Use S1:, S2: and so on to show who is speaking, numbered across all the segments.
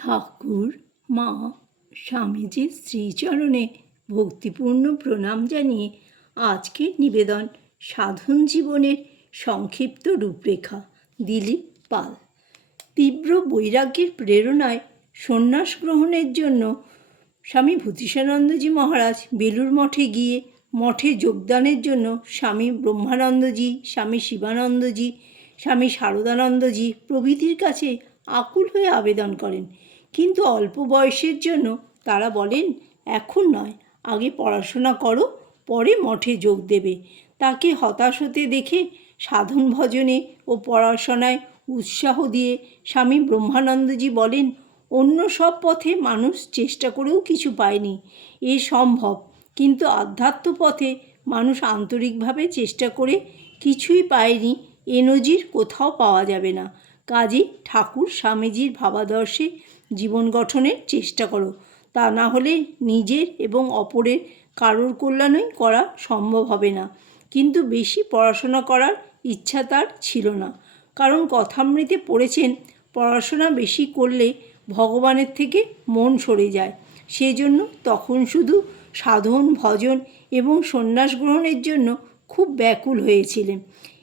S1: ঠাকুর, মা স্বামীজির শ্রীচরণে ভক্তিপূর্ণ প্রণাম জানিয়ে আজকের নিবেদন সাধন জীবনের সংক্ষিপ্ত রূপরেখা, দিলীপ পাল। তীব্র বৈরাগ্যের প্রেরণায় সন্ন্যাস গ্রহণের জন্য স্বামী ভূতিষানন্দজি মহারাজ বেলুর মঠে গিয়ে মঠে যোগদানের জন্য স্বামী ব্রহ্মানন্দজি, স্বামী শিবানন্দজি, স্বামী শারদানন্দজি প্রভৃতির কাছে আকুল হয়ে আবেদন করেন। কিন্তু অল্প বয়সের জন্য তারা বলেন, এখন নয়, আগে পড়াশোনা করো, পরে মঠে যোগ দেবে। তাকে হতাশ হতে দেখে সাধন ভজনে ও পড়াশোনায় উৎসাহ দিয়ে স্বামী ব্রহ্মানন্দজি বলেন, অন্য সব পথে মানুষ চেষ্টা করেও কিছু পায়নি, এ সম্ভব। কিন্তু আধ্যাত্ম পথে মানুষ আন্তরিকভাবে চেষ্টা করে কিছুই পায়নি, এ নজির কোথাও পাওয়া যাবে না। কাজেই ঠাকুর স্বামীজির ভাবাদর্শে জীবন গঠনের চেষ্টা করো। তা না হলে নিজের এবং অপরের কারোর কল্যাণই করা সম্ভব হবে না। কিন্তু বেশি পড়াশোনা করার ইচ্ছা তার ছিল না। কারণ কথামৃতে পড়েছেন, পড়াশোনা বেশি করলে ভগবানের থেকে মন সরে যায়। সেজন্য তখন শুধু সাধন, ভজন এবং সন্ন্যাস গ্রহণের জন্য খুব ব্যাকুল হয়েছিলেন।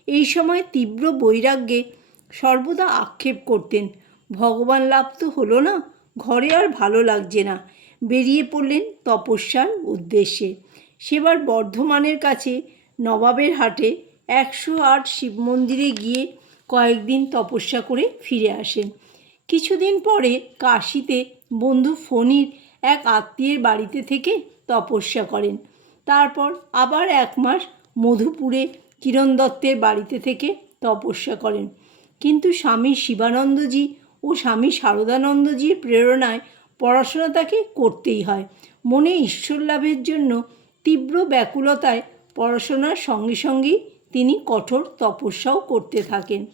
S1: এই সময় তীব্র বৈরাগ্যে সর্বদা আক্ষেপ করতেন। ভগবান লাভ তো হলো না। ঘরে আর ভালো লাগছে না। বেরিয়ে পড়লেন তপস্যার উদ্দেশ্যে। সেবার বর্ধমানের কাছে নবাবের হাটে একশো আট শিব মন্দিরে গিয়ে কয়েকদিন তপস্যা করে ফিরে আসেন। কিছুদিন পরে কাশিতে বন্ধু ফণির এক আত্মীয়ের বাড়িতে থেকে তপস্যা করেন। তারপর আবার এক মাস মধুপুরে কিরণ দত্তের বাড়িতে থেকে তপস্যা করেন। কিন্তু স্বামী শিবানন্দজি ও স্বামী শারদানন্দজির প্রেরণায় পড়াশোনা তাকে করতেই হয়। মনে ঈশ্বর লাভের জন্য তীব্র ব্যাকুলতায় পড়াশোনার সঙ্গে সঙ্গেই তিনি কঠোর তপস্যাও করতে থাকেন।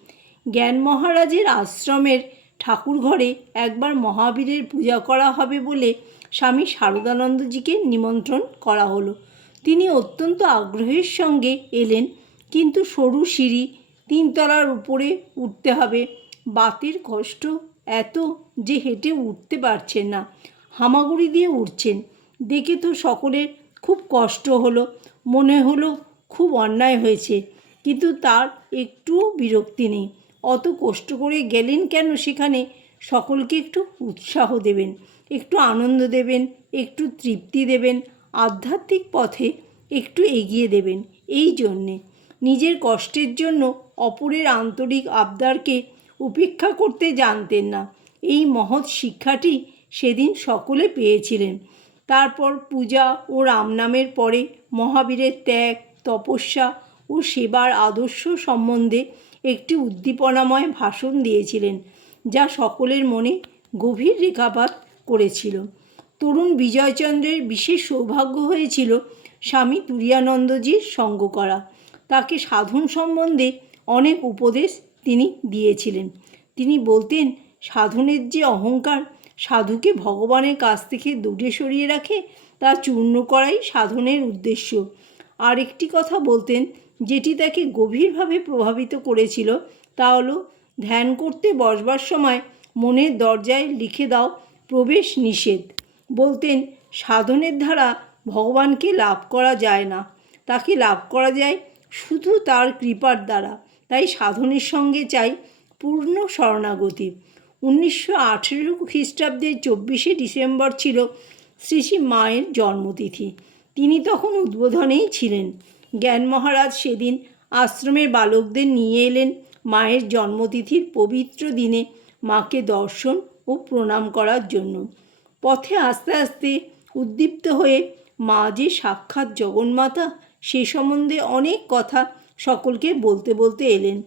S1: জ্ঞান মহারাজের আশ্রমের ঠাকুর ঘরে একবার মহাবীরের পূজা করা হবে বলে স্বামী শারদানন্দজিকে নিমন্ত্রণ করা হলো। তিনি অত্যন্ত আগ্রহের সঙ্গে এলেন, কিন্তু সরু সিঁড়ি তিনতলার উপরে উঠতে হবে। বাতের কষ্ট এত যে হেঁটে উঠতে পারছেন না। হামাগুড়ি দিয়ে উঠছেন। দেখে তো সকলের খুব কষ্ট হলো। মনে হলো খুব অন্যায় হয়েছে। কিন্তু তার একটুও বিরক্তি নেই। অত কষ্ট করে গেলেন কেন সেখানে? সকলকে একটু উৎসাহ দেবেন, একটু আনন্দ দেবেন, একটু তৃপ্তি দেবেন, আধ্যাত্মিক পথে একটু এগিয়ে দেবেন। এই জন্যে নিজের কষ্টের জন্য অপরের আন্তরিক আবদারকে উপেক্ষা করতে জানতেন না। এই মহৎ শিক্ষাটি সেদিন সকলে পেয়েছিলেন। তারপর পূজা ও রামনামের পরে মহাবীরের ত্যাগ, তপস্যা ও সেবার আদর্শ সম্বন্ধে একটি উদ্দীপনাময় ভাষণ দিয়েছিলেন, যা সকলের মনে গভীর রেখাপাত করেছিল। তরুণ বিজয়চন্দ্রের বিশেষ সৌভাগ্য হয়েছিল স্বামী তুরিয়ানন্দজির সঙ্গ করা। তাকে সাধন সম্বন্ধে অনেক উপদেশ তিনি দিয়েছিলেন। তিনি বলতেন, সাধনের যে অহংকার, সাধুকে ভগবানের কাছ থেকে দূরে সরিয়ে রাখে, তা চূর্ণ করাই সাধনের উদ্দেশ্য। আর একটি কথা বলতেন, যেটি তাকে গভীরভাবে প্রভাবিত করেছিল, তা হলো, ধ্যান করতে বসবার সময় মনের দরজায় লিখে দাও, প্রবেশ নিষেধ। বলতেন, সাধনের দ্বারা ভগবানকে লাভ করা যায় না। তাকে লাভ করা যায় শুধু তার কৃপার দ্বারা। তাই সাধনের সঙ্গে চাই পূর্ণ শরণাগতি। উনিশশো আঠেরো খ্রিস্টাব্দের চব্বিশে ডিসেম্বর ছিল শ্রী শ্রী মায়ের জন্মতিথি। তিনি তখন উদ্বোধনেই ছিলেন। জ্ঞান মহারাজ সেদিন আশ্রমের বালকদের নিয়ে এলেন মায়ের জন্মতিথির পবিত্র দিনে মাকে দর্শন ও প্রণাম করার জন্য। পথে আস্তে আস্তে উদ্দীপ্ত হয়ে মা যে সাক্ষাৎ জগন্মাতা সে সম্বন্ধে অনেক কথা সকলকে বলতে বলতে এলেন।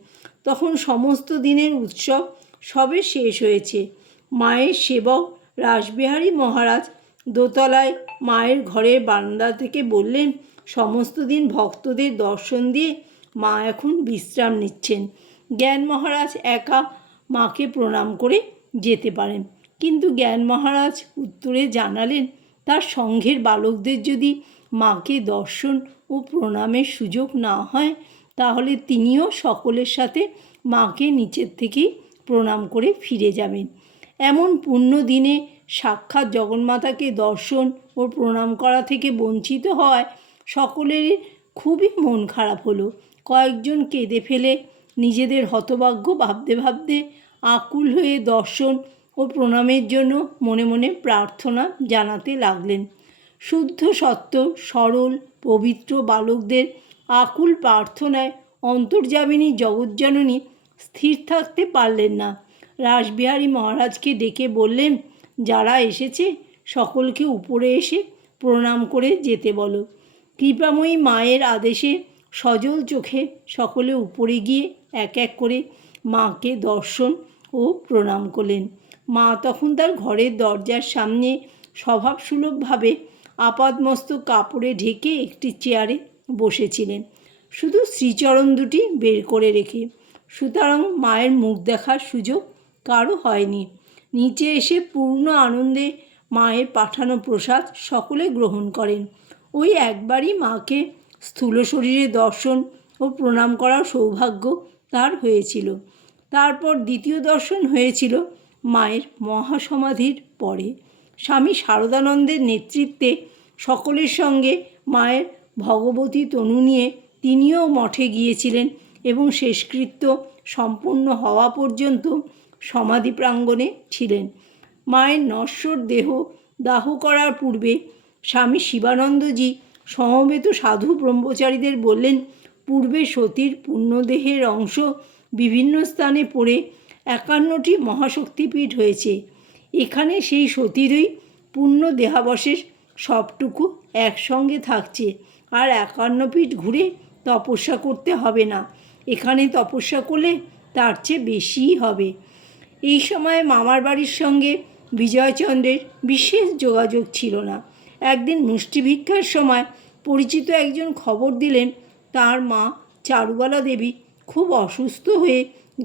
S1: তখন সমস্ত দিনের উৎসব সবে শেষ হয়েছে। মায়ের সেবক রাসবিহারী মহারাজ দোতলায় মায়ের ঘরের বারান্দা থেকে বললেন, সমস্ত দিন ভক্তদের দর্শন দিয়ে মা এখন বিশ্রাম নিচ্ছেন। জ্ঞান মহারাজ একা মাকে প্রণাম করে যেতে পারেন। কিন্তু জ্ঞান মহারাজ উত্তরে জানালেন, তার সংঘের বালকদের যদি মাকে দর্শন ও প্রণামের সুযোগ না হয় তাহলে তিনিও সকলের সাথে মাকে নিচের থেকেই প্রণাম করে ফিরে যাবেন। এমন পুণ্য দিনে সাক্ষাৎ জগন্মাতাকে দর্শন ও প্রণাম করা থেকে বঞ্চিত হওয়ায় সকলেরই খুবই মন খারাপ হলো। কয়েকজন কেঁদে ফেলে নিজেদের হতভাগ্য ভাবতে ভাবতে আকুল হয়ে দর্শন ও প্রণামের জন্য মনে মনে প্রার্থনা জানাতে লাগলেন। শুদ্ধ সত্য, সরল, পবিত্র বালকদের আকুল প্রার্থনায় অন্তর্যামিনী জগজ্জননী স্থির থাকতে পারলেন না। রাসবিহারী মহারাজকে ডেকে বললেন, যারা এসেছে, সকলকে উপরে এসে প্রণাম করে যেতে বলো। কৃপাময়ী মায়ের আদেশে সজল চোখে সকলে উপরে গিয়ে এক এক করে মাকে দর্শন ও প্রণাম করলেন। মা তখন তার ঘরের দরজার সামনে স্বভাবসুলভভাবে আপাদমস্ত কাপড়ে ঢেকে একটি চেয়ারে বসেছিলেন। শুধু শ্রীচরণ দুটি বের করে রেখে সুতরাং মায়ের মুখ দেখার সুযোগ কারও হয়নি। নিচে এসে পূর্ণ আনন্দে মায়ের পাঠানো প্রসাদ সকলে গ্রহণ করেন। ওই একবারই মাকে স্থূল শরীরে দর্শন ও প্রণাম করার সৌভাগ্য তার হয়েছিল। তারপর দ্বিতীয় দর্শন হয়েছিল মায়ের মহাসমাধির পরে। স্বামী শারদানন্দের নেতৃত্বে সকলের সঙ্গে মায়ের ভগবতী তনু নিয়ে তিনিও মঠে গিয়েছিলেন এবং শেষকৃত্য সম্পূর্ণ হওয়া পর্যন্ত সমাধি প্রাঙ্গণে ছিলেন। মায়ের নশ্বর দেহ দাহ করার পূর্বে স্বামী শিবানন্দজি সমবেত সাধু ব্রহ্মচারীদের বললেন, পূর্বে সতীর পূর্ণদেহের অংশ বিভিন্ন স্থানে পড়ে একান্নটি মহাশক্তিপীঠ হয়েছে। এখানে সেই সতীরই পূর্ণ দেহাবশেষ সবটুকু একসঙ্গে থাকছে। আর একান্ন পীঠ ঘুরে তপস্যা করতে হবে না। এখানে তপস্যা করলে তার চেয়ে বেশিই হবে। এই সময় মামার বাড়ির সঙ্গে বিজয়চন্দ্রের বিশেষ যোগাযোগ ছিল না। একদিন মুষ্টি ভিক্ষার সময় পরিচিত একজন খবর দিলেন, তার মা চারুবালা দেবী খুব অসুস্থ হয়ে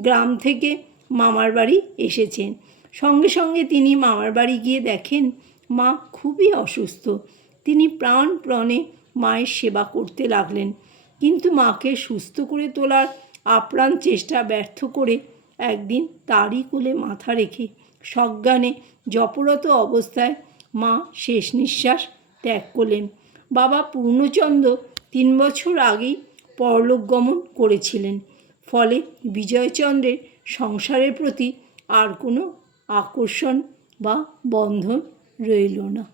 S1: গ্রাম থেকে মামার বাড়ি এসেছেন। সঙ্গে সঙ্গে তিনি মামার বাড়ি গিয়ে দেখেন, মা খুবই অসুস্থ। তিনি প্রাণপ্রণে মায়ের সেবা করতে লাগলেন। কিন্তু মাকে সুস্থ করে তোলার আপ্রাণ চেষ্টা ব্যর্থ করে একদিন তারই কোলে মাথা রেখে সজ্ঞানে জপরত অবস্থায় মা শেষ নিঃশ্বাস ত্যাগ করলেন। বাবা পূর্ণচন্দ্র তিন বছর আগেই পরলোক গমন করেছিলেন। ফলে বিজয়চন্দ্রের সংসারের প্রতি আর কোনো আকর্ষণ বা বন্ধন রইল না।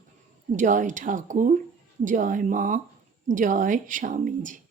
S1: জয় ঠাকুর। জয় মা জয় স্বামীজি।